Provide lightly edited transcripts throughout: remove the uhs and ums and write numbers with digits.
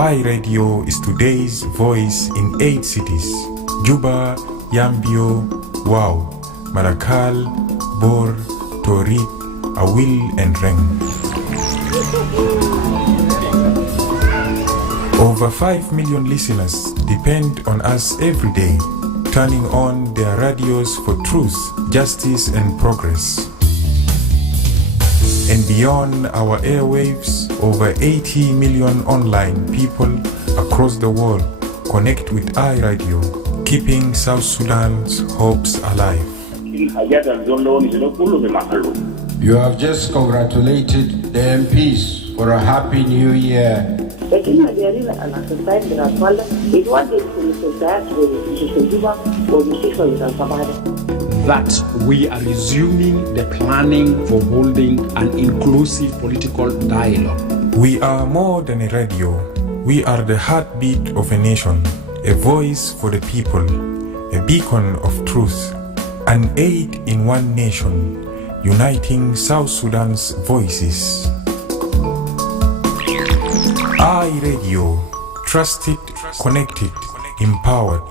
iRadio is today's voice in 8 cities: Juba, Yambio, Wau, Malakal, Bor, Torit, Awil and Reng. Over 5 million listeners depend on us every day, turning on their radios for truth, justice and progress. And beyond our airwaves, over 80 million online people across the world connect with iRadio, keeping South Sudan's hopes alive. You have just congratulated the MPs for a happy new year. That we are resuming the planning for holding an inclusive political dialogue. We are more than a radio. We are the heartbeat of a nation, a voice for the people, a beacon of truth, an aid in one nation, uniting South Sudan's voices. iRadio, trusted, connected, empowered.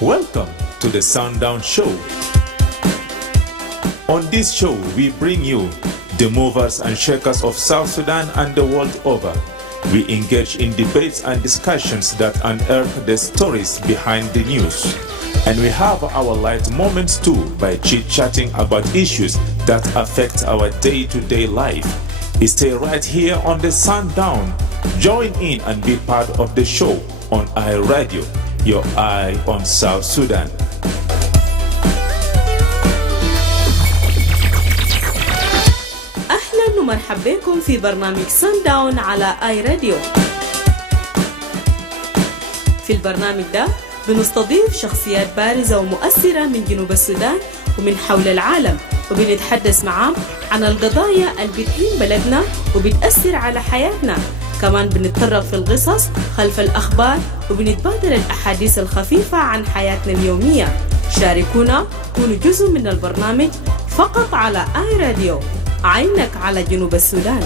Welcome to the Sundown Show. On this show, we bring you the movers and shakers of South Sudan and the world over. We engage in debates and discussions that unearth the stories behind the news. And we have our light moments too by chit-chatting about issues that affect our day-to-day life. Stay right here on the Sundown. Join in and be part of the show on iRadio, your eye on South Sudan. أهلا ومرحبا بكم في برنامج سانداون على iRadio. في البرنامج ده بنستضيف شخصيات بارزة ومؤثرة من جنوب السودان ومن حول العالم، وبنتحدث معهم عن القضايا اللي بتهم بلدنا وبتأثر على حياتنا. كمان بنتطرق في القصص خلف الأخبار وبنتبادل الأحاديث الخفيفة عن حياتنا اليومية. شاركونا، كونوا جزء من البرنامج فقط على iRadio، عينك على جنوب السودان.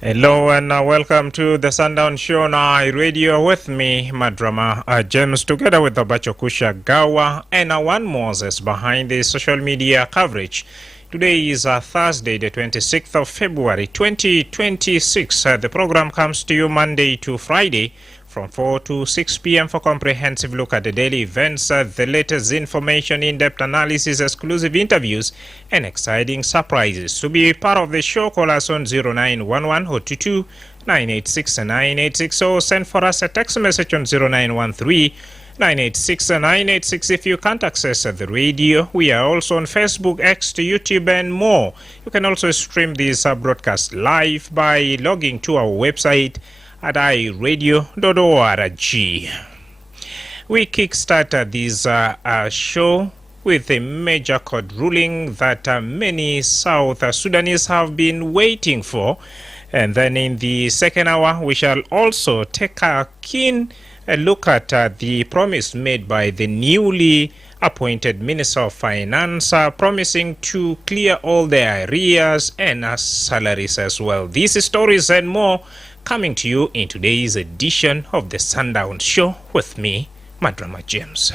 Hello and welcome to the Sundown Show on iRadio with me, Madrama James, together with Abachokusha Gawa and Awan Moses behind the social media coverage. Today is Thursday, the 26th of February, 2026. The program comes to you Monday to Friday from 4 to 6 p.m. for comprehensive look at the daily events, the latest information, in-depth analysis, exclusive interviews, and exciting surprises. To be part of the show, call us on 0911 022 986 986 or send for us a text message on 0913 986 986. If you can't access the radio, we are also on Facebook, X, to YouTube, and more. You can also stream this broadcast live by logging to our website at iRadio.org. We kickstart this show with a major court ruling that many South Sudanese have been waiting for. And then in the second hour, we shall also take a keen look at the promise made by the newly appointed Minister of Finance, promising to clear all the arrears and salaries as well. These stories and more coming to you in today's edition of the Sundown Show with me, Madrama James.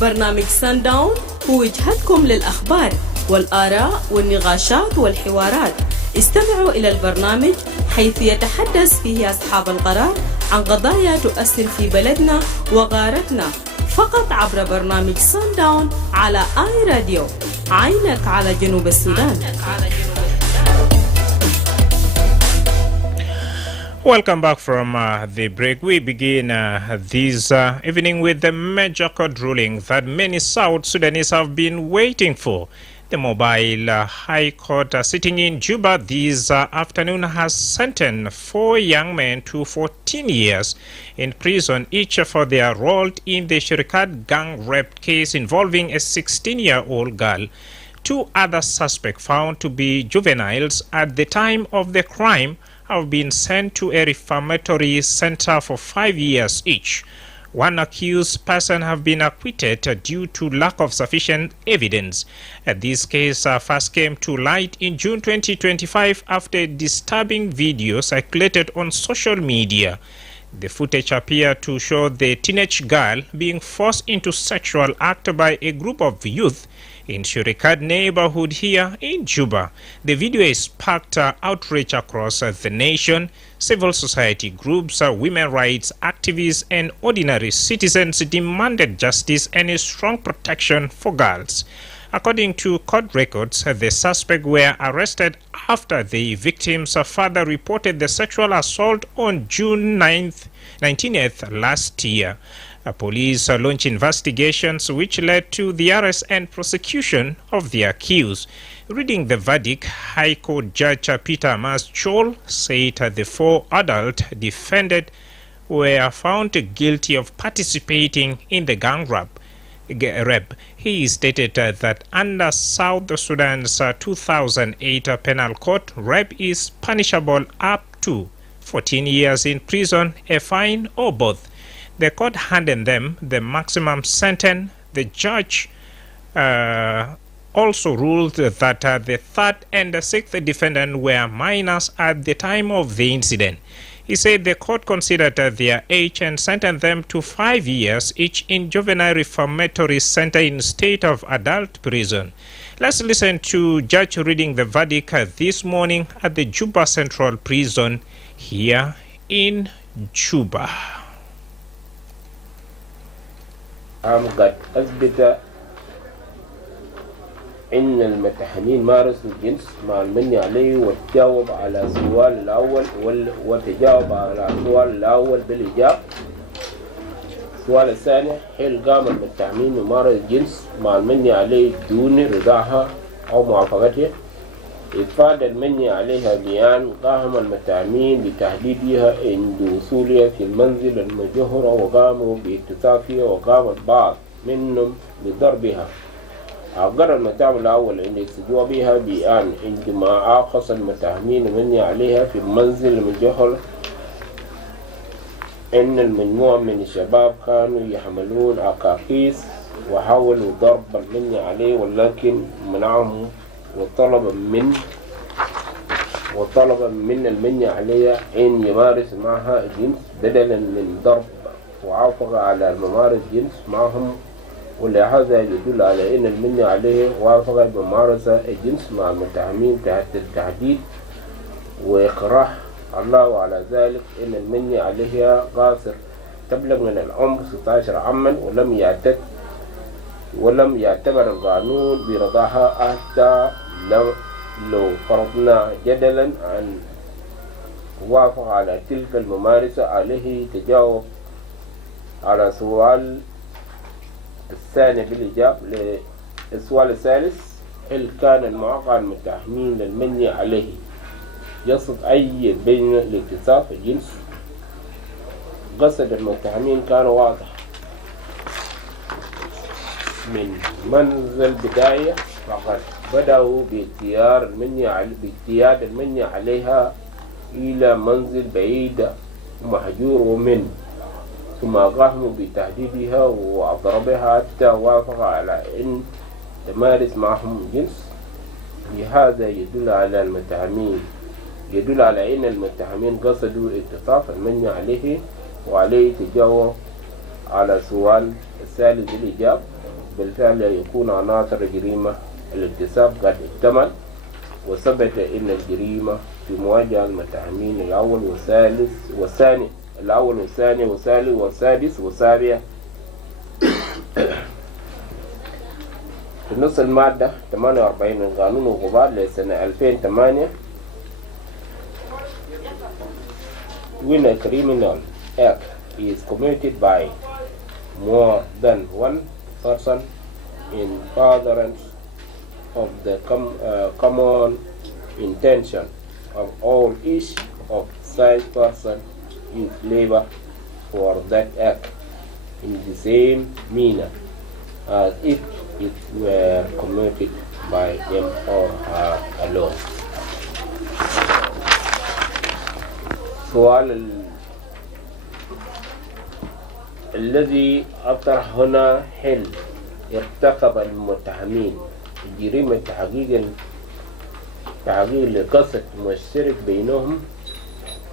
برنامج سانداون هو وجهتكم للأخبار والآراء والنقاشات والحوارات. استمعوا إلى البرنامج حيث يتحدث فيه أصحاب القرار عن قضايا تؤثر في بلدنا وغارتنا، فقط عبر برنامج سانداون على iRadio، عينك على جنوب السودان. Welcome back from the break. We begin this evening with the major court ruling that many South Sudanese have been waiting for. The mobile High Court sitting in Juba this afternoon has sentenced 4 young men to 14 years in prison, each for their role in the Shirikat gang rape case involving a 16-year-old girl. 2 other suspects found to be juveniles at the time of the crime have been sent to a reformatory center for 5 years each. One accused person have been acquitted due to lack of sufficient evidence. This case first came to light in June 2025 after a disturbing video circulated on social media. The footage appeared to show the teenage girl being forced into sexual act by a group of youth in Shurikat neighborhood here in Juba. The video has sparked outrage across the nation. Civil society groups, women rights activists and ordinary citizens demanded justice and a strong protection for girls. According to court records, the suspects were arrested after the victim's father reported the sexual assault on June 19th last year. Police launched investigations which led to the arrest and prosecution of the accused. Reading the verdict, High Court Judge Peter Mas-Chol said the 4 adult defendants were found guilty of participating in the gang rape. He stated that under South Sudan's 2008 penal code, rape is punishable up to 14 years in prison, a fine, or both. The court handed them the maximum sentence. The judge also ruled that the third and the sixth defendant were minors at the time of the incident. He said the court considered their age and sentenced them to 5 years each in juvenile reformatory center in state of adult prison. Let's listen to judge reading the verdict this morning at the Juba Central Prison here in Juba. قد أثبت إن المتحنين مارسوا الجنس مع المني عليه وتجاوب على السؤال الأول وتجاوب على السؤال الأول بالإجابة. السؤال الثاني: هل قام المتهمين بممارسة الجنس مع المني عليه دون رضاها أو موافقتها؟ إفاد المني عليها بأن قام المتهمين بتهديدها عند وصولها في المنزل المجهر وقاموا باغتصابها وقام البعض منهم بضربها. أقر المتهم الأول عند استجوابها بأن عندما أقص المتهمين المني عليها في المنزل المجهر إن المجموعة من الشباب كانوا يحملون عكاكيس وحاولوا ضرب المني عليه، ولكن منعهم وطلب من المني عليها أن يمارس معها الجنس بدلا من ضرب، وعافق على الممارس الجنس معهم، ولهذا يدل على أن المني عليه وافق بممارسة الجنس مع المتهمين تحت التهديد وإكراه. الله على ذلك أن المني عليها قاصر تبلغ من العمر 16 عاما ولم يعتبر القانون برضاها حتى لو فرضنا جدلا أن وافق على تلك الممارسة عليه تجاوب على السؤال الثاني بالإجابة. للسؤال الثالث: هل كان الموقع المتهمين للمني عليه يقصد أي بين الاغتصاب الجنس؟ قصد المتهمين كان واضح من منذ البداية، فقد بدأوا باجتياد المني عليها إلى منزل بعيد ومهجور ومن ثم قاموا بتهديدها وضربها حتى وافق على أن تمارس معهم جنس. لهذا يدل على أن المتهمين قصدوا اغتصاب المني عليه، وعليه تجاوب على السؤال الثالث بالإجابة. بالفعل يكون عناصر الجريمة الاغتصاب قد اكتمل، وثبت أن الجريمة في مواجهة المتهمين الأول والثاني والثالث والسادس والسابع. في نص المادة 48 من قانون العقوبات لسنة 2008 when a criminal act is committed by more than one person in furtherance of the common intention of all each of such person is liable for that act in the same manner as if it were committed by him or her alone. الذي أطرح هنا حل ارتكب المتهمين جريمة تحقيق لقصد مشترك بينهم،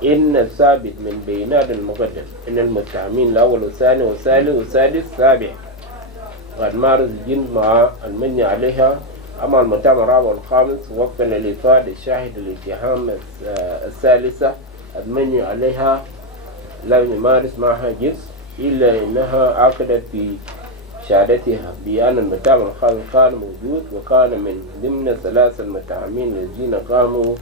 إن الثابت من بينات المقدم إن المتهمين الأول والثاني والثالث والسادس والسابع قد مارس الجنس مع المني عليها. أما المتهم الرابع والخامس وفقا للإفادة الشاهد الاتهام الثالثة المني عليها لم يمارس معها جنس، إلا إنها أكدت في شهادتها بأن المتهم الخامس كان موجود وكان من ضمن 3 المتهمين الذين قاموا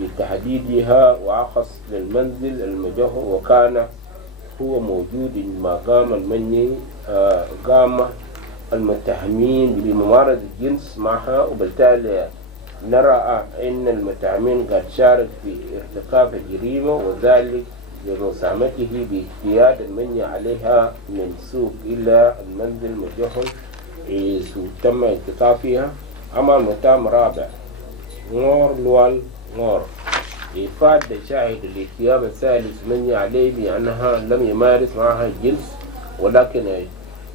بتحديدها وأخذ للمنزل المجهول، وكان هو موجود عندما قام المني قام المتهمين بممارسة الجنس معها، وبالتالي نرى أن المتهمين قد شارك في ارتكاب الجريمة، وذلك لمساهمته باجتياز المني عليها من سوق إلى المنزل المجهول تم اختطافها. أما المتهم الرابع نور لوال نور إفاد شاهد الاتهام الثالث مني عليه بأنها لم يمارس معها الجنس، ولكن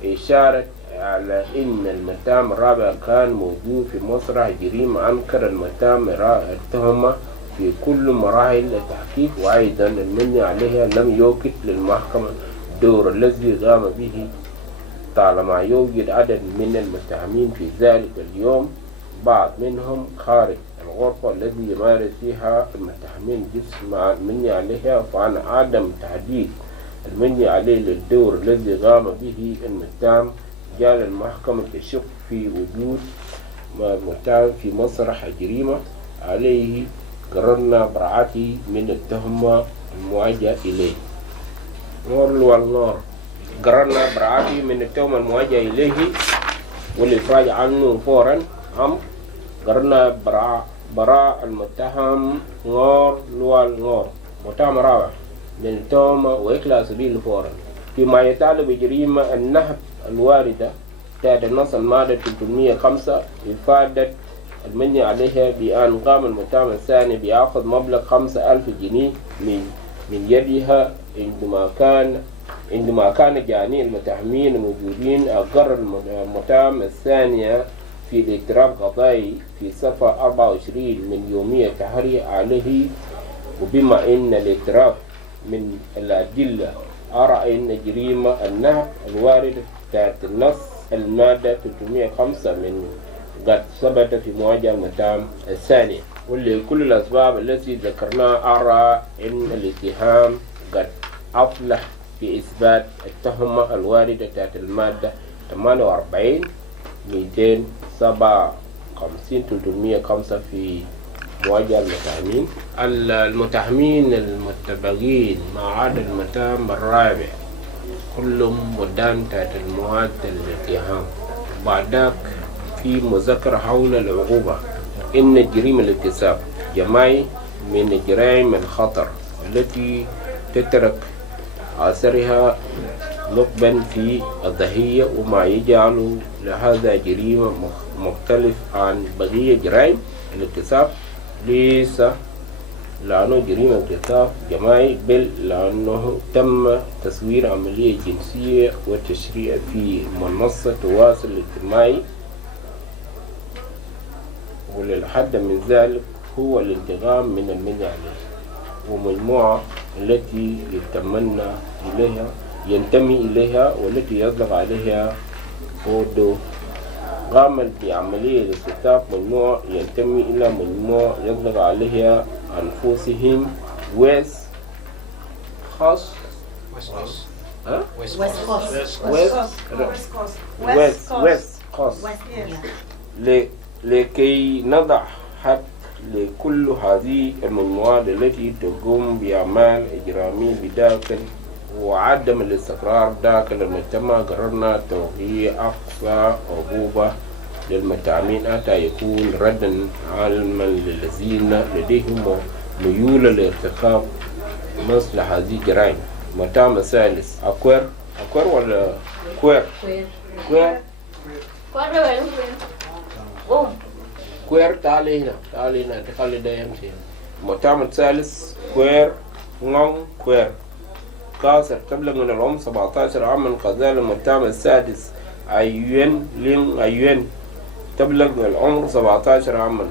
إشارة على أن المتهم الرابع كان موجود في مسرح جريمة. أنكر المتهم التهمة في كل مراحل التحقيق، وأيضا المني عليها لم يوكل للمحكمة الدور الذي قام به، طالما يوجد عدد من المتهمين في ذلك اليوم، بعض منهم خارج الغرفة الذي يمارس فيها المتهمين جنس مع المني عليها، فعن عدم تحديد المني عليه للدور الذي قام به المتهم جعل المحكمة تشك في وجود متهم في مسرح الجريمة عليه. قررنا براءته من التهمة الموجهة إليه. نور والنور قررنا براءته من التهمة الموجهة إليه والإفراج عنه فورا. قررنا براء المتهم نور والنور متهم رابع من التهمة وإخلاص سبيل فورا فيما يتعلق بجريمة النهب الواردة تحت النص المادة 305. إفادة المني عليها بأن قام المتهم الثاني بأخذ مبلغ 5000 جنيه من يدها عندما كان جميع المتهمين الموجودين. أقر المتهم الثانية في الاعتراف قضائي في صفحة 24 من يومية تحري عليه، وبما أن الاعتراف من الأدلة أرى أن جريمة النهب الواردة تحت النص المادة 305 من قد ثبت في مواجهة المتهم الثاني، ولكل الأسباب التي ذكرناها أرى أن الاتهام قد أفلح في إثبات التهمة الواردة تحت المادة 48 257 305 في مواجهة المتهمين المتبقين مع عدد المتهم الرابع كلهم مدان تحت المواد الاتهام. بعدك في مذكرة حول العقوبة إن جريمة الاغتصاب جماعي من الجرائم الخطر التي تترك أثرها نقبا في الضحية، وما يجعل لهذا جريمة مختلف عن بقية جرائم الاغتصاب، ليس لأنه جريمة اغتصاب جماعي بل لأنه تم تصوير عملية جنسية وتشريع في منصة التواصل الاجتماعي، وللحد من ذلك هو الانتقام من المني عليه ومجموعة التي ينتمي إليها والتي يطلق عليها أودو. قامت بعملية الاغتصاب مجموعة ينتمي إلى مجموعة يطلق عليها أنفسهم ويست كوست لكي نضع حد لكل هذه المجموعات التي تقوم بأعمال إجرامية بداخل وعدم الاستقرار داخل المجتمع. قررنا توقيع أقصى عقوبة للمتهمين حتى يكون ردا عالما للذين لديهم ميول لارتكاب مثل هذه الجرائم. المتهم الثالث أكوير ولا كوير كوير تعالي هنا تخلي ده يمشي. المتهم الثالث كوير كاسر تبلغ من العمر 17 عاما. كذلك المتهم السادس أيوين لين أيوين تبلغ من العمر 17 عاما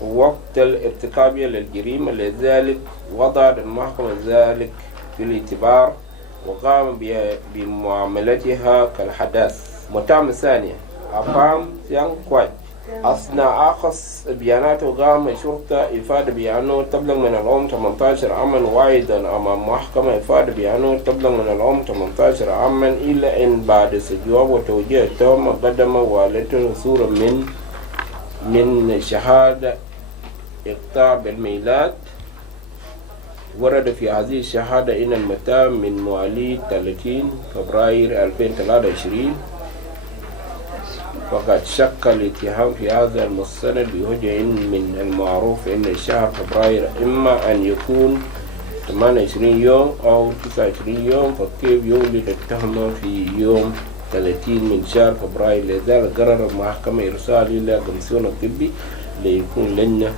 وقت الارتكاب للجريمة، لذلك وضعت المحكمة ذلك في الاعتبار وقام بمعاملتها كالحداث. متهم الثانية أقام سيان كواد أثناء أخذ بياناته قام الشرطة إفادة بيانه تبلغ من العمر 18 عاما، وأيضا أمام محكمة إفادة بيانه تبلغ من العمر 18 عاما، إلا إن بعد استجواب وتوجيه التهمة قدم والدته صورة من شهادة إقطاع بالميلاد. ورد في هذه الشهادة إن المتهم من مواليد 30 فبراير 2023. فقد شك الاتهام في هذا المستند بوجه من المعروف أن شهر فبراير إما أن يكون 28 يوم أو 29 يوم، فكيف يولد التهمة في يوم 30 من شهر فبراير؟ لذلك قرر المحكمة إرسال إلى الكمسيون الطبي ليكون لنا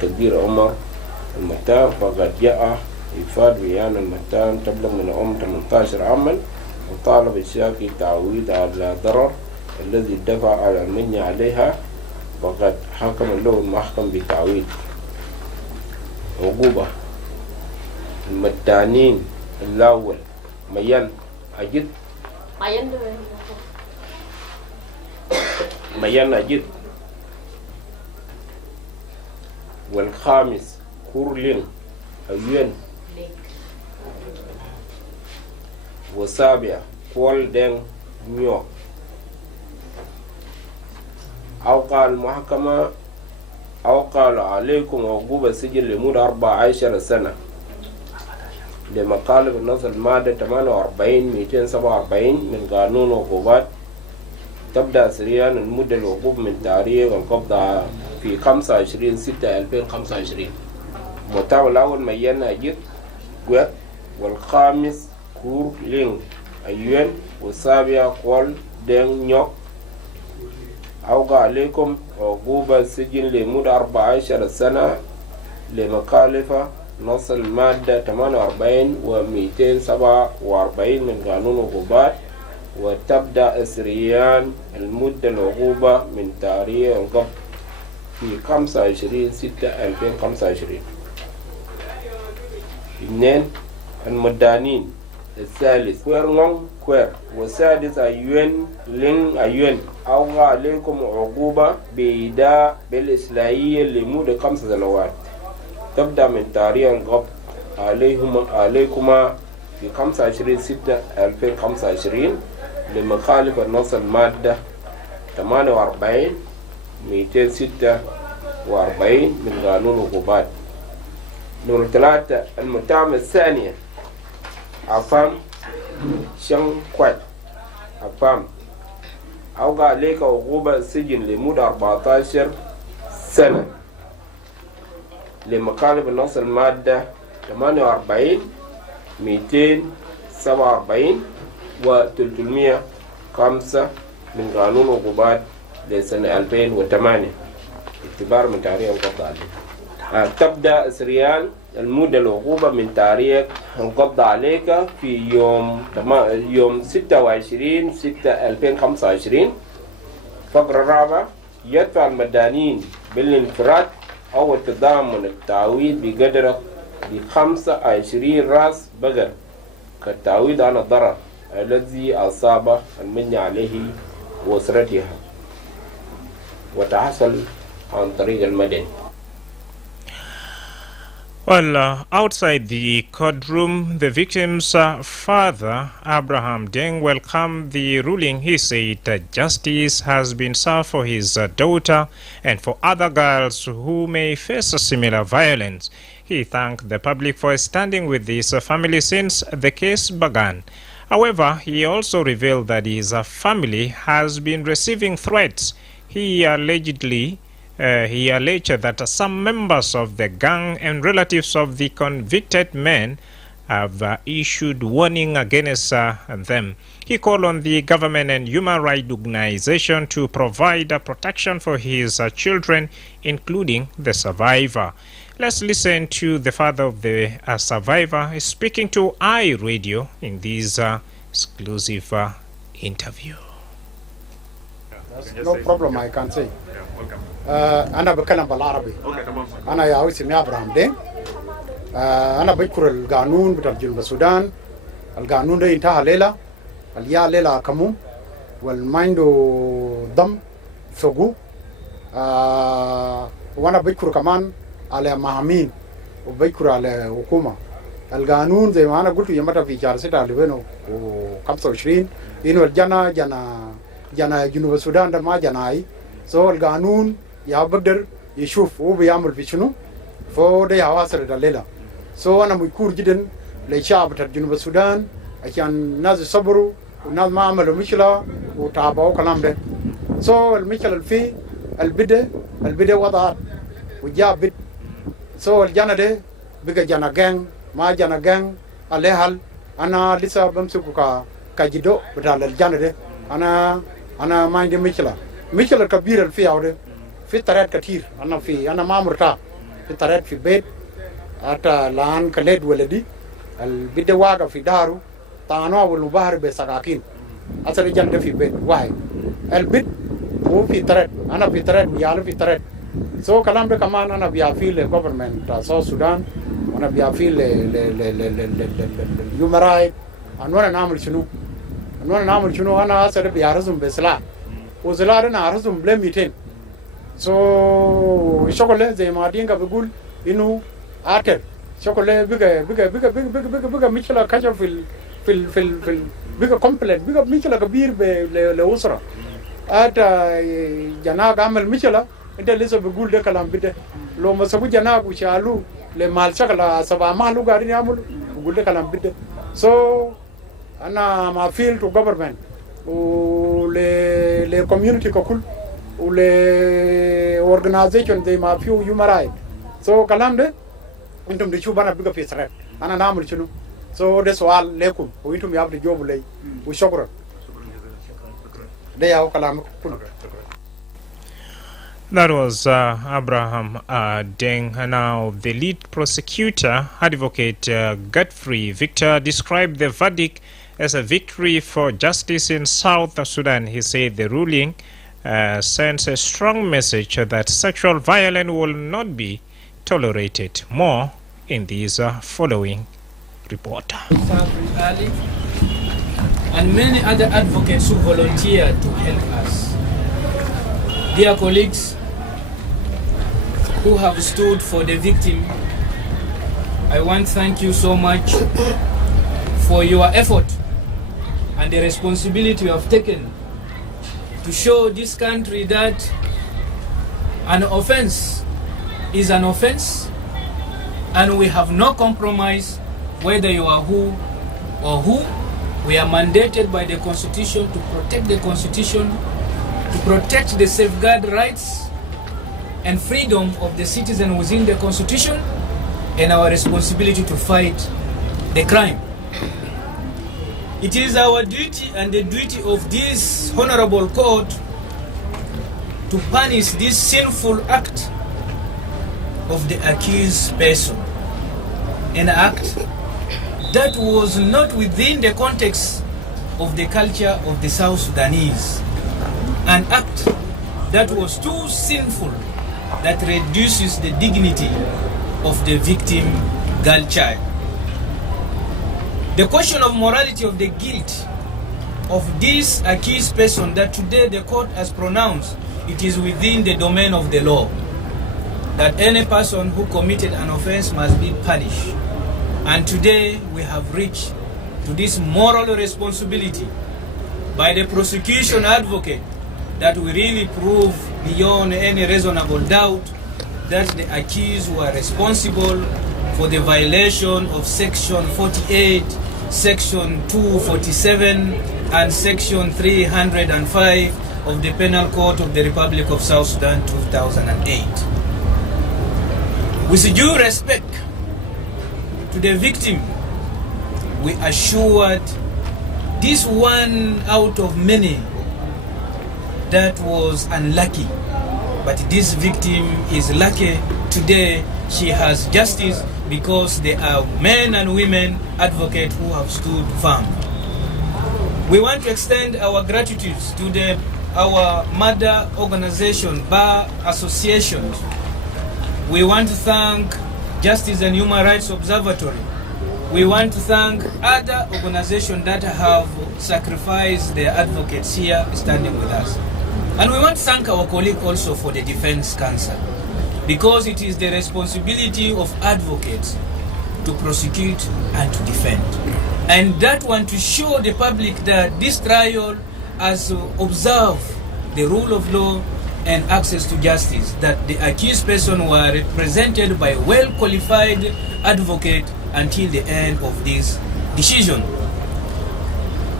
تقدير عمر المتهم. فقد جاء إفادة بيان المتهم تبلغ من عمر 18 عاما، وطالب الشاكي تعويض على ضرر الذي دفع على المني عليها، وقد حكم له المحكمة بتعويض. عقوبة المدانين الأول ميان أجد والخامس كورلين أيوين وسابع كول دين نيو. أو قال المحكمة أو قال عليكم عقوبة سجن لمدة 14 سنة لمقالب النص المادة 48-247 من قانون العقوبات. تبدأ سريان المدة العقوبة من تاريخ القبض في 25/6/2025. المتهم الأول ميان أجير والخامس كور لين أيوين والسابع كول دين نيوك. أوقع عليكم عقوبة سجن لمدة 14 سنة لمخالفة نص المادة 48-247 من قانون العقوبات. وتبدأ سريان المدة العقوبة من تاريخ القبض في 25/6/2025. 2. المدانين الثالث كويرنون كوير والسادس أيوين لين أيوين. أوقع عليكم عقوبة بإيداع بالإسلامية لمدة 5 سنوات تبدأ من تاريخ القبض عليكما في 25/6/2025 لمخالفة النص المادة 48-246 من قانون العقوبات. نمرة 3. المتهم الثانية أفهم شن كوات أفهم أوقع عليك عقوبة سجن لمدة 14 سنة لمخالفة النص المادة 48-247 و305 من قانون العقوبات لسنة 2008 اعتبار من تاريخ القبض عليك. تبدأ سريان المدة العقوبة من تاريخ القبض عليك في يوم 26/6/2025. فقرة الرابعة يدفع المدانين بالانفراد أو التضامن التعويض بقدر 25 رأس بقر كالتعويض عن الضرر الذي أصاب المني عليه وأسرتها وتحصل عن طريق المدني. Well, outside the courtroom, the victim's father, Abraham Deng, welcomed the ruling. He said justice has been served for his daughter and for other girls who may face similar violence. He thanked the public for standing with his family since the case began. However, he also revealed that his family has been receiving threats. He alleged that some members of the gang and relatives of the convicted men have issued warning against them. He called on the government and human rights organization to provide protection for his children, including the survivor. Let's listen to the father of the survivor speaking to iRadio in this exclusive interview. No problem, I can say. أنا بتكلم بالعربي. أنا يا اسمي أبراهيم دين. أنا بذكر القانون بتاع جنوب السودان. القانون ده انتهى ليلة. اليا ليلة كموم. والمايندو ضم فوقو. وأنا بذكر كمان على مهامين وبذكر على حكومة. القانون زي ما أنا قلت يوم في شهر 6/2025 إنه الجنة جنا جنوب السودان ده ما جناي. سو القانون يا بقدر يشوف هو بيعمل في شنو فده يواصل الليلة. سو أنا مشكور جدا للشعب بتاع جنوب السودان عشان الناس يصبروا والناس ما عملوا مشكلة وتابعوا كلام ده. سو المشكلة اللي البدء وضعت وجاء بد. سو الجنة ده بقى جنا جان ما جنا جان عليه حل. أنا لسه بمسكه كجدو بتاع الجنة ده. أنا ما عندي مشكلة كبيرة اللي فيها ده. في طريقة كتير أنا ما مرتاح في طريقة في بيت حتى الآن كليد ولدي البدء واقع في داره طعنوا والمباهر بسكاكين أصل جنة في بيت واحد البيت هو في طريقة أنا في طريقة بيعرف في طريقة سو كلام ده كمان أنا بيعفي للجوفرمنت تاع ساوث السودان وأنا بيعفي للهيومن رايت أنواع نعمل شنو أنا أصل بيعرضهم بسلاح وسلاح أنا أعرضهم بلا 200 سو شغله زي ما دينك بيقول إنه آتر شغله بيجا مشكلة كاشف في بيجا كومبلت بيجا مشكلة كبير لأسرة آتا جناق عمل مشكلة أنت لسه بيقول ده كلام بده لو ما سبوا جناق وشالوا لمال شغلة سبعة مالو قاعدين يعملوا بيقول ده كلام بده سو أنا ما فيل تو government ول community ككل ول organization زي ما فيو human right سو كلام ده أنتم تشوفوا أنا بيجا في سرعة أنا نعمل شنو سو ده سؤال لكم وأنتم يابد جواب لي وشكرا ده يا كلامك كله. That was Abraham Deng. Now, the lead prosecutor, Advocate Godfrey Victor, described the verdict as a victory for justice in South Sudan. He said the ruling sends a strong message that sexual violence will not be tolerated. More in this following report. Ali and many other advocates who volunteered to help us. Dear colleagues who have stood for the victim, I want to thank you so much for your effort and the responsibility you have taken to show this country that an offense is an offense and we have no compromise whether you are who or who. We are mandated by the Constitution to protect the Constitution, to protect the safeguard rights and freedom of the citizen within the Constitution, and our responsibility to fight the crime. It is our duty and the duty of this honorable court to punish this sinful act of the accused person, an act that was not within the context of the culture of the South Sudanese, an act that was too sinful that reduces the dignity of the victim girl child. The question of morality of the guilt of this accused person that today the court has pronounced it is within the domain of the law, that any person who committed an offense must be punished. And today we have reached to this moral responsibility by the prosecution advocate that we really prove beyond any reasonable doubt that the accused were responsible for the violation of Section 48, Section 247, and Section 305 of the Penal Code of the Republic of South Sudan 2008. With due respect to the victim, we assured this one out of many that was unlucky But this victim is lucky today she has justice because there are men and women advocates who have stood firm. We want to extend our gratitude to our mother organization, bar associations. We want to thank Justice and Human Rights Observatory. We want to thank other organizations that have sacrificed their advocates here standing with us. And we want to thank our colleague also for the Defense Council, because it is the responsibility of advocates to prosecute and to defend. And that one to show the public that this trial has observed the rule of law and access to justice, that the accused person were represented by well-qualified advocate until the end of this decision.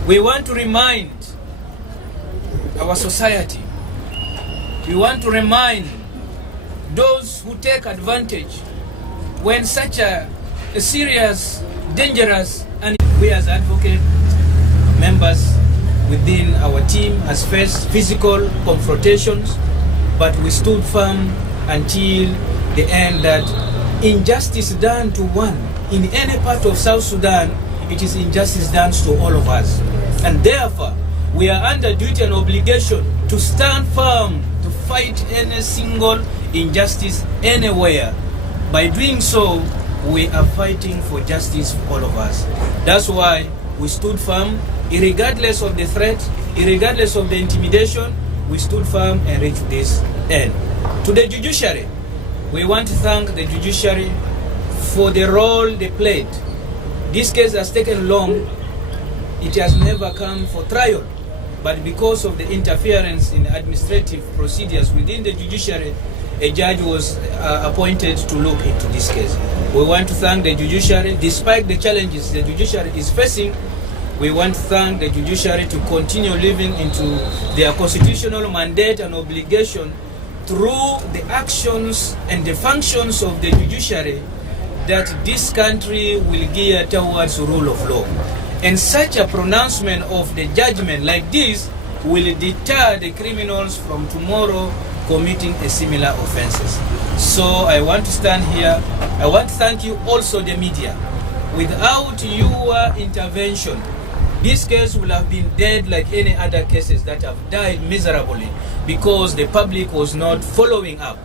We want to remind our society, we want to remind those who take advantage when such a serious, dangerous, and we as advocate members within our team has faced physical confrontations, but we stood firm until the end that injustice done to one in any part of South Sudan, it is injustice done to all of us. And therefore, we are under duty and obligation to stand firm to fight any single injustice anywhere. By doing so, we are fighting for justice for all of us. That's why we stood firm, irregardless of the threat, irregardless of the intimidation, we stood firm and reached this end. To the judiciary, we want to thank the judiciary for the role they played. This case has taken long. It has never come for trial, but because of the interference in administrative procedures within the judiciary, a judge was appointed to look into this case. We want to thank the judiciary. Despite the challenges the judiciary is facing, we want to thank the judiciary to continue living into their constitutional mandate and obligation through the actions and the functions of the judiciary, that this country will gear towards rule of law. And such a pronouncement of the judgment like this will deter the criminals from tomorrow committing a similar offenses. So I want to stand here. I want to thank you also, the media. Without your intervention, this case will have been dead like any other cases that have died miserably because the public was not following up.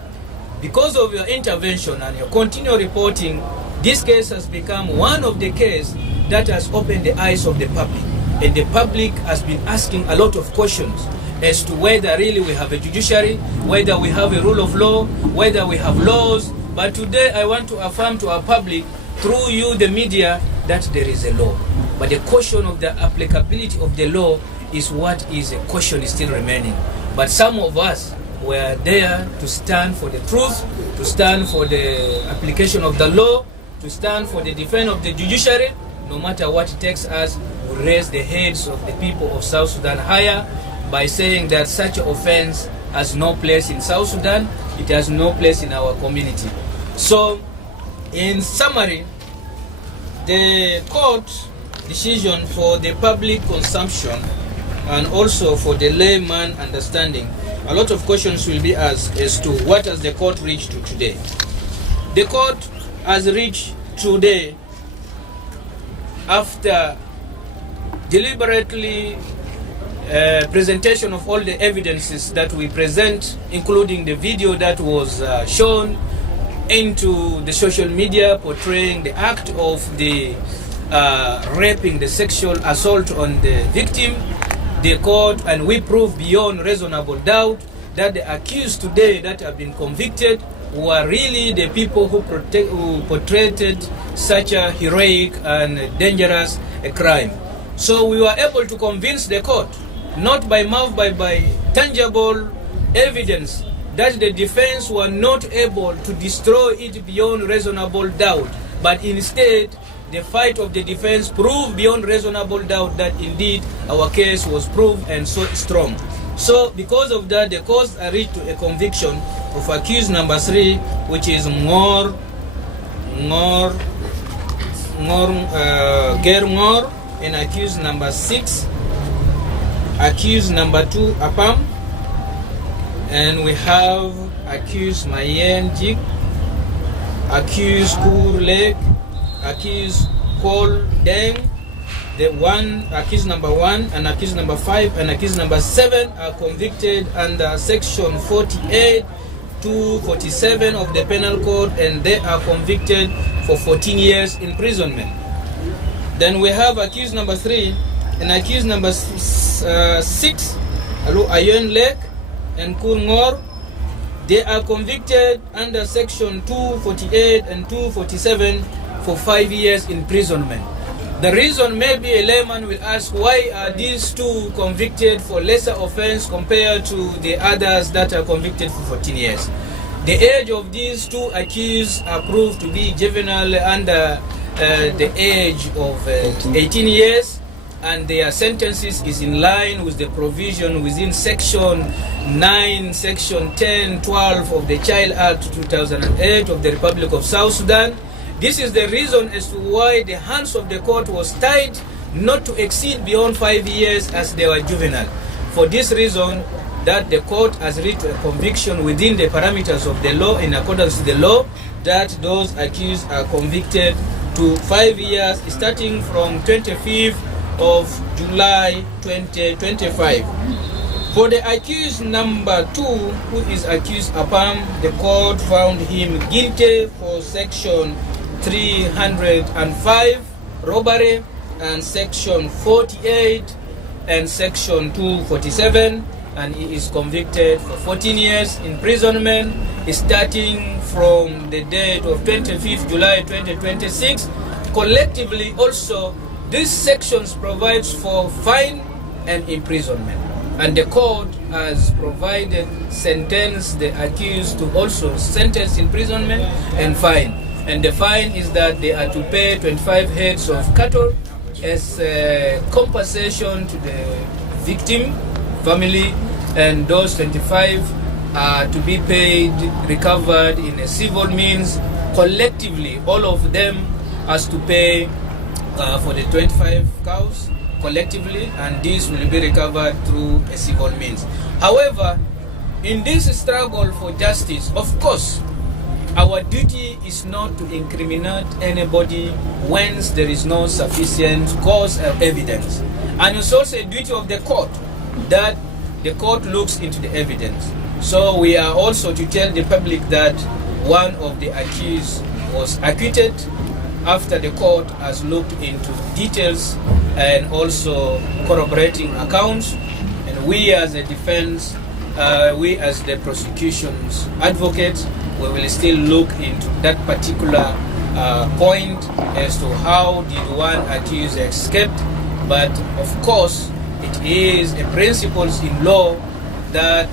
Because of your intervention and your continual reporting, this case has become one of the cases that has opened the eyes of the public. And the public has been asking a lot of questions as to whether really we have a judiciary, whether we have a rule of law, whether we have laws. But today I want to affirm to our public, through you, the media, that there is a law. But the question of the applicability of the law is what is a question is still remaining. But some of us were there to stand for the truth, to stand for the application of the law, to stand for the defense of the judiciary. No matter what it takes us, we raise the heads of the people of South Sudan higher by saying that such an offense has no place in South Sudan, it has no place in our community. So, in summary, the court decision for the public consumption and also for the layman understanding, a lot of questions will be asked as to what has the court reached to today. The court has reached today after deliberately presentation of all the evidences that we present, including the video that was shown into the social media portraying the act of the raping, the sexual assault on the victim. The court, and we prove beyond reasonable doubt that the accused today that have been convicted were really the people who portrayed such a heroic and dangerous crime. So we were able to convince the court, not by mouth, but by tangible evidence, that the defense were not able to destroy it beyond reasonable doubt, but instead the fight of the defense proved beyond reasonable doubt that indeed our case was proved and so strong. So because of that, the court reached to a conviction of accused number 3, which is Ger Ngor, and accused number 6, accused number 2 Apam, and we have accused Mayen Jik, accused Kur Lake, accused Kol Deng. The one, accused number 1 and accused number 5 and accused number 7 are convicted under section 48 to 47 of the penal code, and they are convicted for 14 years imprisonment. Then we have accused number 3 and accused number 6, Alu Ayen Lake and Kurngor. They are convicted under section 248 and 247 for 5 years imprisonment. The reason maybe a layman will ask, why are these two convicted for lesser offense compared to the others that are convicted for 14 years? The age of these two accused are proved to be juvenile under the age of 18 years, and their sentences is in line with the provision within section 9, section 10, 12 of the Child Act 2008 of the Republic of South Sudan. This is the reason as to why the hands of the court was tied not to exceed beyond 5 years as they were juvenile. For this reason, that the court has reached a conviction within the parameters of the law in accordance with the law, that those accused are convicted to 5 years starting from 25th of July 2025. For the accused number 2, who is accused Apam, the court found him guilty for section 305 robbery and section 48 and section 247, and he is convicted for 14 years imprisonment starting from the date of 25th July 2026. Collectively also, these sections provides for fine and imprisonment, and the court has provided sentence the accused to also sentence imprisonment and fine. And the fine is that they are to pay 25 heads of cattle as compensation to the victim family, and those 25 are to be paid, recovered in a civil means. Collectively, all of them has to pay for the 25 cows collectively, and this will be recovered through a civil means. However, in this struggle for justice, of course, our duty is not to incriminate anybody whence there is no sufficient cause of evidence. And it's also a duty of the court that the court looks into the evidence. So we are also to tell the public that one of the accused was acquitted after the court has looked into details and also corroborating accounts. And we as a defense, we as the prosecution's advocates, we will still look into that particular point as to how did one accused escape. But of course, it is a principle in law that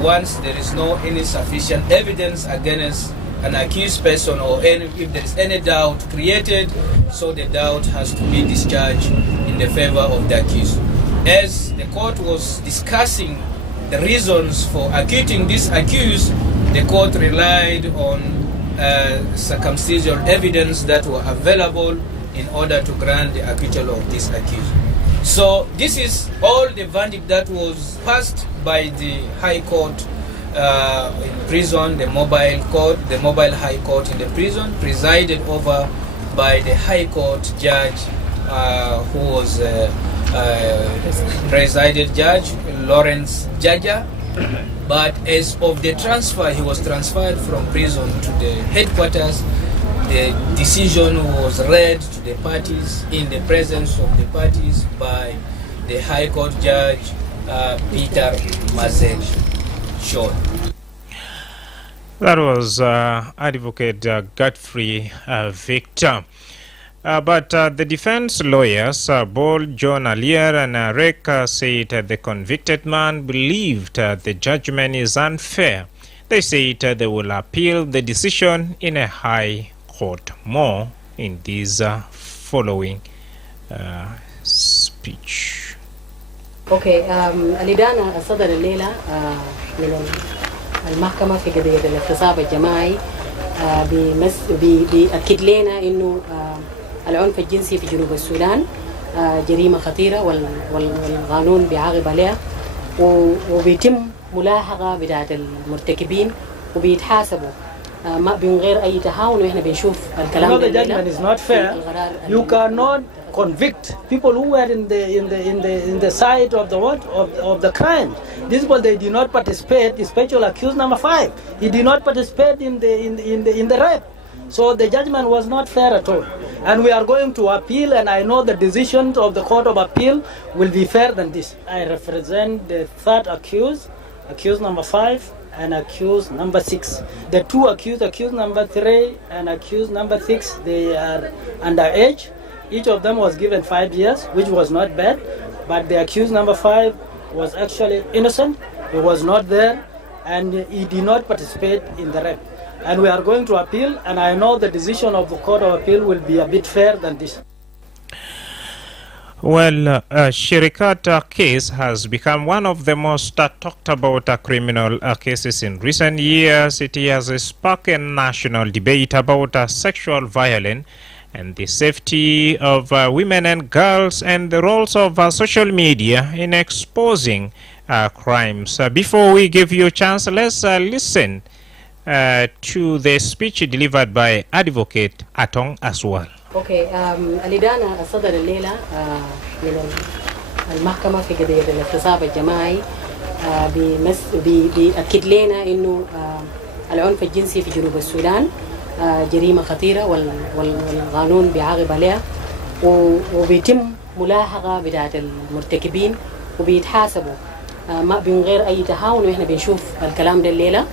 once there is no any sufficient evidence against an accused person, or if there is any doubt created, so the doubt has to be discharged in the favor of the accused. As the court was discussing the reasons for acquitting this accused, the court relied on circumstantial evidence that were available in order to grant the acquittal of this accused. So this is all the verdict that was passed by the High Court in prison, the mobile court, the mobile High Court in the prison, presided over by the High Court judge, who was presided Judge Lawrence Jaja. But as of the transfer, he was transferred from prison to the headquarters. The decision was read to the parties in the presence of the parties by the High Court Judge Peter Mazel Sean. That was Advocate Godfrey Victor. But the defense lawyers, Bol, John Alier and Rick, said the convicted man believed the judgment is unfair. They said they will appeal the decision in a high court. More in this following speech. Okay, الإدانة صدر الليلة من المحكمة في قضية الاغتصاب الجماعي بيأكد لنا إنه العنف الجنسي في جنوب السودان جريمة خطيرة والقانون بيعاقب عليها وبيتم ملاحقة بتاعت المرتكبين وبيتحاسبوا من غير اي تهاون. واحنا بنشوف الكلام ده. The judgment is not fair. You cannot convict people who were in the side of the crime. These people, they did not participate. Especially accused number 5, he did not participate in the rape. So the judgment was not fair at all. And we are going to appeal, and I know the decisions of the Court of Appeal will be fair than this. I represent the third accused number 5, and accused number 6. The two accused number 3 and accused number 6, they are underage. Each of them was given 5 years, which was not bad. But the accused number 5 was actually innocent. He was not there, and he did not participate in the rape. And we are going to appeal, and I know the decision of the Court of Appeal will be a bit fair than this. Well, Shirikat case has become one of the most talked about criminal cases in recent years. It has sparked a national debate about sexual violence and the safety of women and girls, and the roles of social media in exposing crimes. Before we give you a chance, let's listen to the speech delivered by Advocate Atong Aswal. اوكي الإدانة صدر الليلة من المحكمة في قضية الاغتصاب الجماعي بيأكد لنا إنه العنف الجنسي في جنوب السودان جريمة خطيرة والقانون بيعاقب عليها وبيتم ملاحقة بتاعة المرتكبين وبيتحاسبوا من غير أي تهاون. وإحنا بنشوف الكلام ده الليلة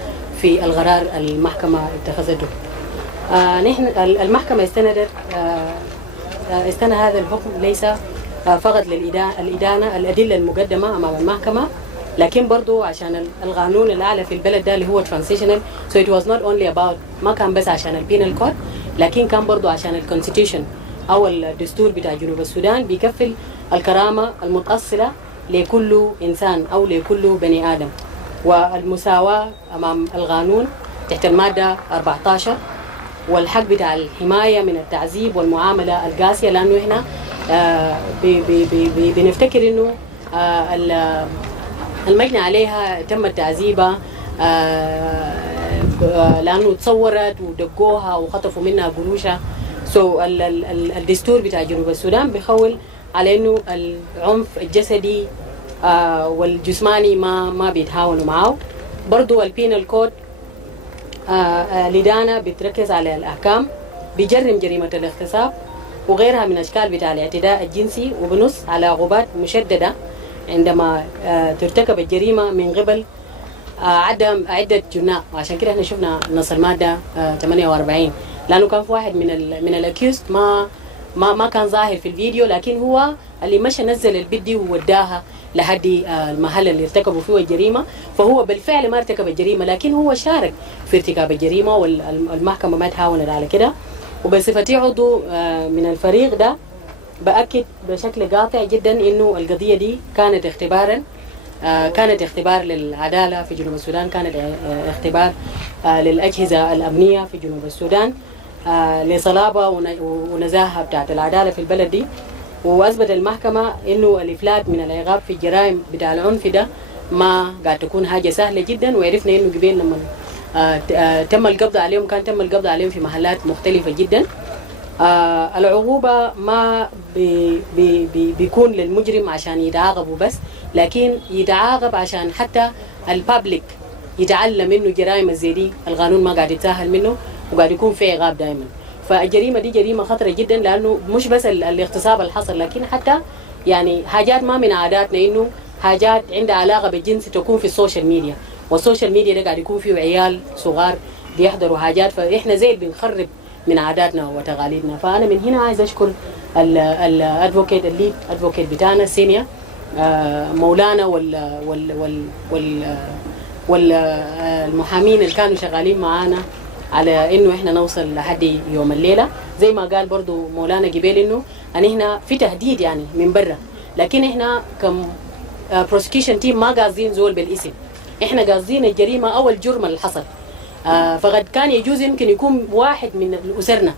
في القرار المحكمة اتخذته. نحن المحكمة استند هذا الحكم ليس فقط للإدانة الأدلة المقدمة أمام المحكمة، لكن برضو عشان القانون الأعلى في البلد ده اللي هو transitional. So it was not only about ما كان بس عشان البينال كود، لكن كان برضو عشان الكونستيتيوشن أو الدستور بتاع جنوب السودان بيكفل الكرامة المتأصلة لكل إنسان أو لكل بني آدم، والمساواة أمام القانون تحت المادة 14، والحق بتاع الحماية من التعذيب والمعاملة القاسية. لأنه إحنا بنفتكر إنه المجنى عليها تم تعذيبها لأنه تصورت ودقوها وخطفوا منها قروشها. الدستور بتاع جنوب السودان بيخول على إنه العنف الجسدي والجسماني ما بيتهاونوا معه. برضو البينال كود الإدانة بتركز على الأحكام، بيجرم جريمة الاغتصاب وغيرها من أشكال بتاع الاعتداء الجنسي، وبنص على عقوبات مشددة عندما ترتكب الجريمة من قبل عدة جناء. وعشان كده احنا شفنا نص المادة 48، لأنه كان في واحد من الأكيوست ما كان ظاهر في الفيديو، لكن هو اللي مشى نزل الفيديو ووداها لحد المحل اللي ارتكبوا فيه الجريمة. فهو بالفعل ما ارتكب الجريمة، لكن هو شارك في ارتكاب الجريمة، والمحكمة ما تهاونت على كده. وبصفتي عضو من الفريق ده بأكد بشكل قاطع جدا إنه القضية دي كانت اختبار للعدالة في جنوب السودان، كانت اختبار للأجهزة الأمنية في جنوب السودان لصلابة ونزاهة بتاعت العدالة في البلد دي. وأثبت المحكمة إنه الإفلات من العقاب في الجرائم بتاع العنف ده ما قاعد تكون حاجة سهلة جدا. وعرفنا إنه قبل لما تم القبض عليهم كان تم القبض عليهم في محلات مختلفة جدا. العقوبة ما بيكون للمجرم عشان يتعاقبوا بس، لكن يتعاقب عشان حتى البابليك يتعلم إنه جرائم الزيدي القانون ما قاعد يتساهل منه وقاعد يكون في عقاب دائما. فالجريمة دي جريمة خطرة جدا، لأنه مش بس الاغتصاب اللي حصل، لكن حتى يعني حاجات ما من عاداتنا إنه حاجات عندها علاقة بالجنس تكون في السوشيال ميديا، والسوشيال ميديا ده قاعد يكون فيه عيال صغار بيحضروا حاجات، فإحنا زي بنخرب من عاداتنا وتقاليدنا. فأنا من هنا عايز أشكر الادفوكيت الليد ادفوكيت بتاعنا السينيور مولانا والمحامين اللي كانوا شغالين معانا على إنه إحنا نوصل لحد يوم الليلة. زي ما قال برضو مولانا قبل إنه هنا في تهديد يعني من برا، لكن إحنا كم بروسكيشن تيم ما قاصدين زول بالاسم، إحنا قاصدين الجريمة أو الجرم اللي حصل. فقد كان يجوز يمكن يكون واحد من أسرنا.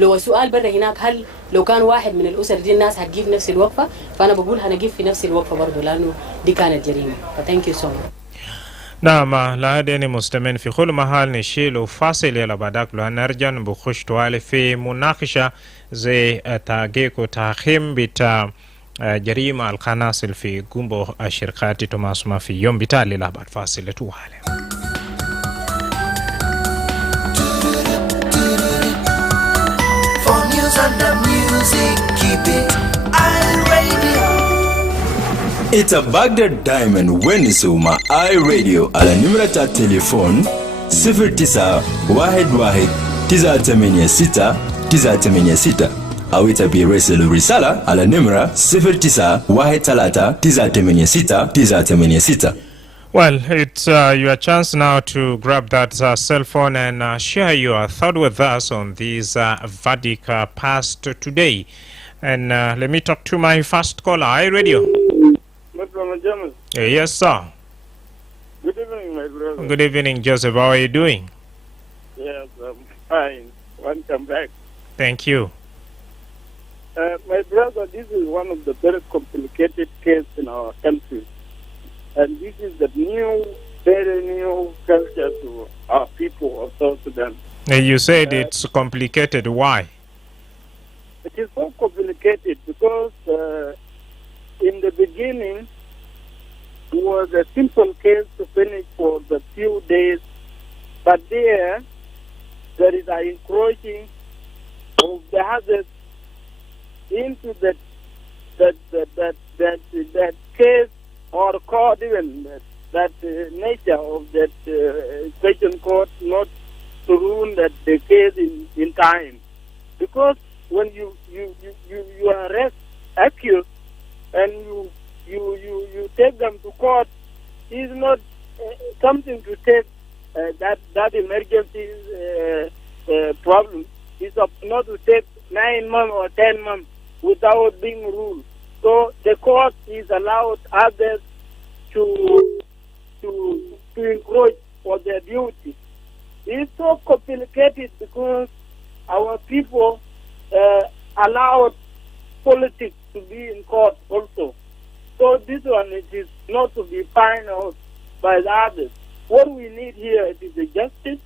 لو السؤال برا هناك هل لو كان واحد من الأسر دي الناس هتجيب نفس الوقفة، فأنا بقول هنجيب في نفس الوقفة برضو، لأنه دي كانت جريمة. فتhank you so much. نعم لهذين مستمعين في كل محل نشيل وفاصل إلى بعدك نرجع بخش توالي في مناقشة زي تحقيق وتحكيم بتاع جريمة القناصل في جنبو الشركات تماسما في يوم بتالي لا بعد فاصل توالي. It's a Baghdad Diamond Wenisuma iRadio على نمرة التليفون 0911-986-986 أو يتبي رسل رسالة على نمرة 0913-986-986. Well, it's your chance now to grab that cell phone and share your thought with us on this verdict passed today. And let me talk to my first caller, iRadio. Yes, sir. Good evening, my brother. Good evening, Joseph. How are you doing? Yes, I'm fine. Welcome back. Thank you. My brother, this is one of the very complicated cases in our country. And this is the very new culture to our people of South Sudan. You said it's complicated. Why? It is so complicated because in the beginning, it was a simple case to finish for the few days, but there is an encroaching of the others into that case or court, even that nature of that special court, not to ruin that the case in time, because when you arrest accused and you take them to court, is not something to take that emergency problem. It's not to take 9 months or 10 months without being ruled. So the court is allowed others to encroach for their duty. It's so complicated because our people allowed politics to be in court also. So this one, it is not to be fined out by the others. What we need here, it is a justice,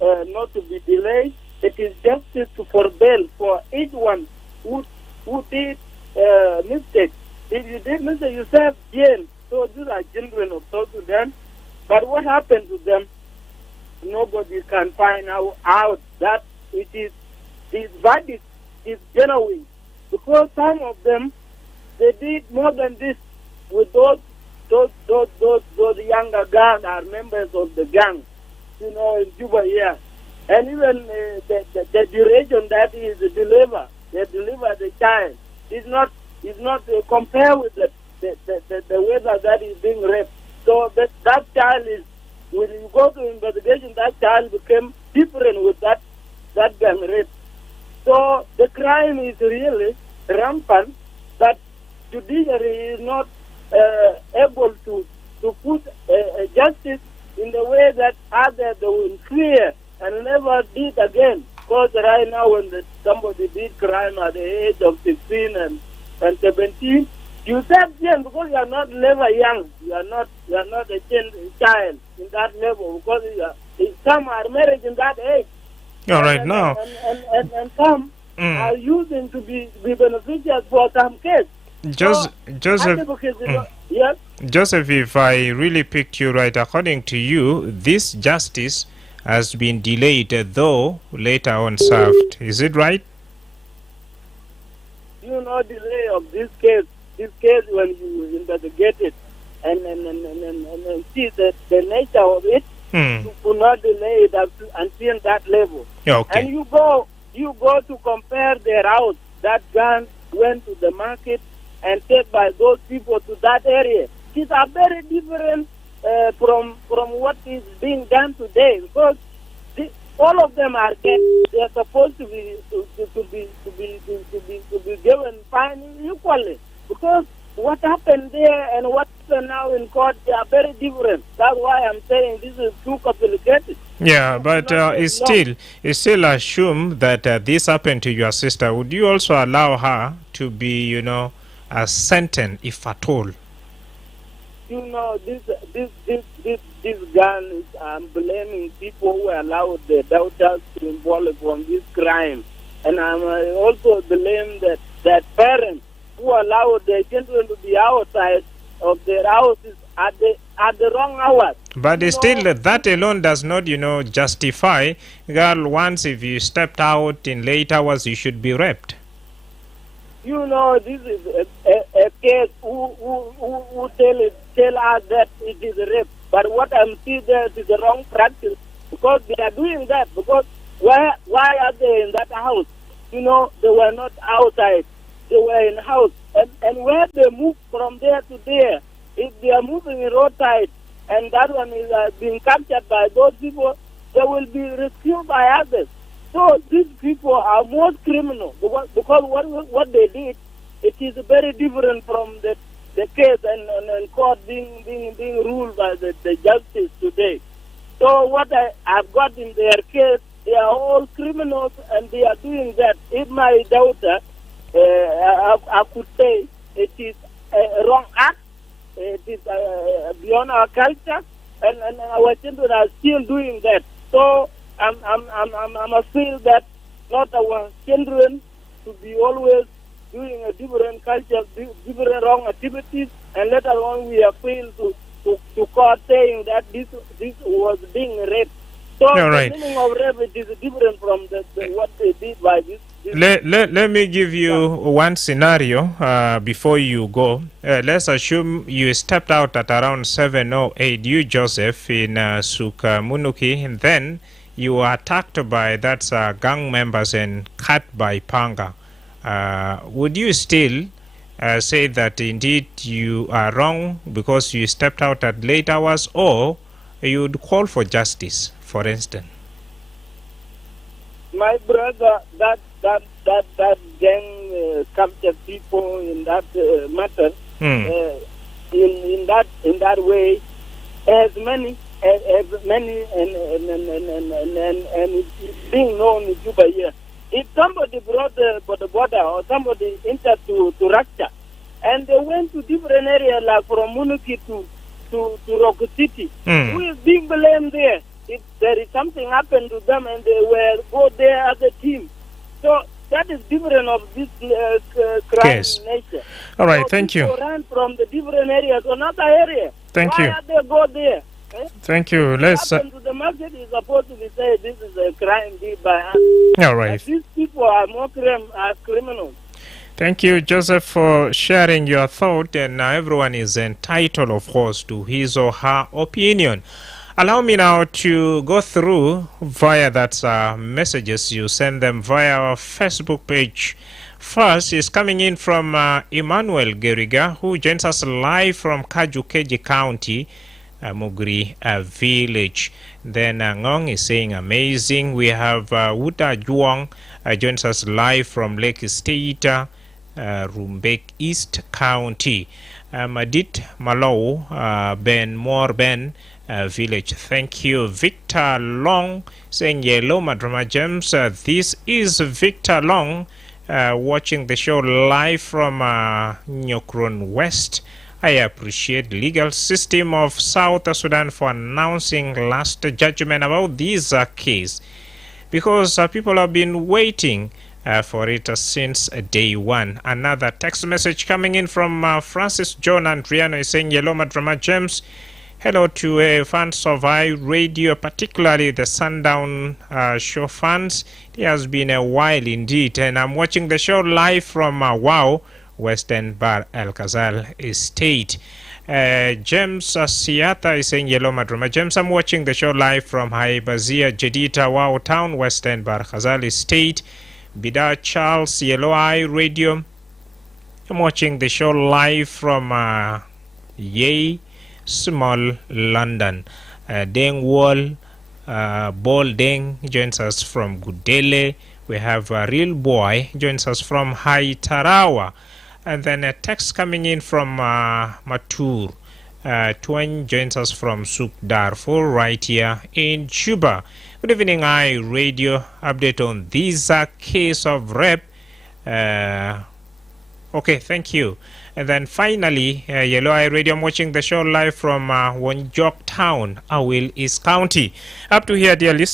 not to be delayed. It is justice to forbear for each one who did mistakes. If you did mistake, you serve jail. So these are children of South Sudan. But what happened to them, nobody can find out that it is this verdict is genuine. Because some of them, they did more than this with those younger gang are members of the gang, in Juba here. And even the duration that is deliver the child is not compared with the weather that is being raped. So that child is, when you go to investigation, that child became different with that gang rape. So the crime is really rampant, but judiciary is not able to put justice in the way that others will fear and never did again. Because right now when somebody did crime at the age of 16 and 17, you serve jail because you are not never young. You are not a child in that level because some are married in that age. All right, now. And some are using to be beneficiaries for some case. Joseph, yes? Joseph, if I really picked you right, according to you, this justice has been delayed, though later on served. Is it right? Delay of this case when you investigate it and see the nature of it, you could not delay it until that level. Okay. And you go to compare the route that gun went to the market and take by those people to that area. These are very different from what is being done today, because all of them are dead. They are supposed to be given fine equally, because what happened there and what happened now in court, they are very different. That's why I'm saying this is too complicated. Yeah, but it's still assumed that this happened to your sister. Would you also allow her to be, sentenced, if at all? This began blaming people who allowed their daughters to involve from this crime. And I'm also blame that parents who allowed their children to be outside of their houses at the wrong hours. But still, that alone does not, justify, girl, once if you stepped out in late hours, you should be raped. This is a case who tell us that it is rape. But what I'm seeing there is a wrong practice, because they are doing that. Because why are they in that house? They were not outside. They were in the house. And where they move from there to there, if they are moving in roadside and that one is being captured by those people, they will be rescued by others. So these people are most criminal because what they did, it is very different from the case and court being ruled by the justice today. So what I've got in their case, they are all criminals and they are doing that. If my daughter, I could say it is a wrong act, it is beyond our culture, and our children are still doing that. So I feel that not our children to be always doing a different culture, different wrong activities, and later on we appeal to court saying that this was being raped. So the meaning of rape is different from what they did by this. Let me give you one scenario before you go. Let's assume you stepped out at around 7 or 8, you Joseph, in Sukamunuki, and then you were attacked by gang members and cut by panga. Would you still say that indeed you are wrong because you stepped out at late hours, or you would call for justice, for instance? My brother, that gang captured people in that matter, in that way, as many and it's being known in Juba here. If somebody brought the border or somebody entered to Rakcha, and they went to different areas like from Munuki to Roku City, who is being blamed there? If there is something happened to them and they go there as a team. So that is different of this crime nature. All right, thank you. Run from the different areas to another area. Why are they go there? Thank you. Let's. To the market is supposed to be said this is a crime did by us. All right. But these people are more criminals. Thank you, Joseph, for sharing your thought, and everyone is entitled, of course, to his or her opinion. Allow me now to go through via that messages. You send them via our Facebook page. First is coming in from Emmanuel Geriga, who joins us live from Kajukeji County, Mugri village. Then Ngong is saying amazing. We have Wuta Juang joins us live from Lake State, Rumbek East County. Madit Malo, Ben Morben village. Thank you. Victor Long saying yellow Madrama James. This is Victor Long watching the show live from Nyokron West. I appreciate legal system of South Sudan for announcing last judgment about this case, because people have been waiting for it since day one. Another text message coming in from Francis John Andriano is saying yellow Madrama James. Hello to fans of Radio, particularly the Sundown show fans. It has been a while indeed, and I'm watching the show live from Wow, Western Bar El Kazal Estate. James Siata is saying yellow Madrama James. I'm watching the show live from Haibazia Jedita Wow Town, Western Bar Kazal Estate. Bida Charles, Yellow Eye Radio. I'm watching the show live from Yei Small London. Deng Wall Bol Deng joins us from Gudele. We have Real Boy joins us from Hai Tarawa. And then a text coming in from Matur. Twain joins us from Suk Darfur right here in Juba. Good evening, Radio. Update on this case of rape. Okay, thank you. And then finally, Yellow Eye Radio, I'm watching the show live from Wonjok Town, Awil East County. Up to here, dear listeners.